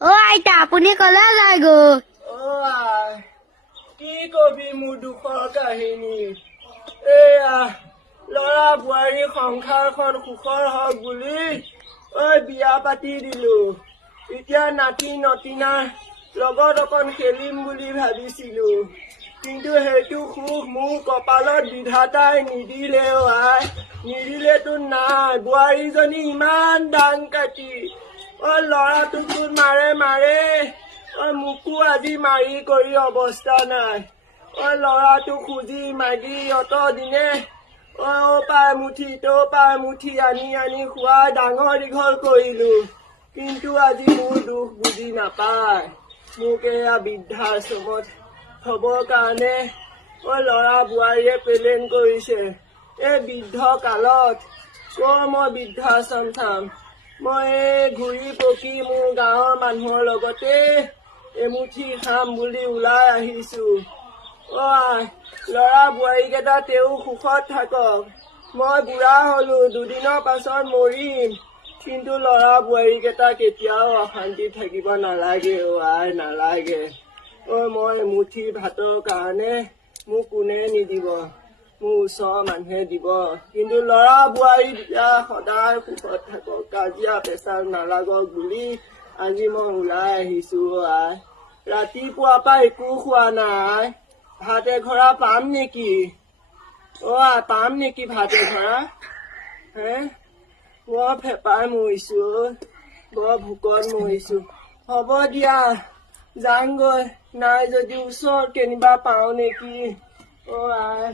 অ আইতা আপুনি কলে যায় গো কি কবি মোৰ দুখৰ কাহিনী এয়া লৰা বোৱাৰী সংসাৰখন সুখৰ হওক বুলি বিয়া পাতি দিলো। এতিয়া নাতি নতিনাৰ লগত অকণ খেলিম বুলি ভাবিছিলো, কিন্তু সেইটো সুখ মোৰ কপালত বিধাতাই নিদিলে। নিদিলেতো নাই। বোৱাৰীজনী ইমান দাং কাটি ল'ৰাটোক মাৰে মোকো আজি মাৰি কৰি অৱস্থা নাই। ল'ৰাটো খুজি মাগি অত দিনে পাই মুঠি পাই মুঠি আনি খুৱাই ডাঙৰ দীঘল কৰিলো, কিন্তু আজি মোৰ দুখ বুজি নাপায়। মোক এয়া বৃদ্ধাশ্ৰমত থবৰ কাৰণে ল'ৰা বোৱাৰীয়ে প্লেন কৰিছে। এই বৃদ্ধ কালত মই বৃদ্ধাশ্ৰম চাম? মই ঘূৰি পকি মোৰ গাঁৱৰ মানুহৰ লগতে এমুঠি খাম বুলি ওলাই আহিছো। ল'ৰা বোৱাৰীকেইটা তেওঁ সুখত থাকক। মই বুঢ়া হলো, দুদিনৰ পাছত মৰিম, কিন্তু ল'ৰা বোৱাৰীকেইটা কেতিয়াও অশান্তি থাকিব নালাগে। নালাগে। মই এমুঠি ভাতৰ কাৰণে মোক কোনে নিদিব? মোৰ ওচৰৰ মানুহে দিব, কিন্তু ল'ৰা বোৱাৰী সদায় সুখত থাকক, কাজিয়া পেচাল নালাগক বুলি আজি মই ওলাই আহিছো। ৰাতিপুৱাৰ পৰা একো খোৱা নাই। ভাত এঘৰা পাম নেকি? পাম নেকি ভাত এঘৰা? মই ফেপাই মৰিছো, বৰ ভোকত মৰিছো। হ'ব দিয়া, যাংগৈ। নাই যদি ওচৰত কেনিবা পাও নেকি? আই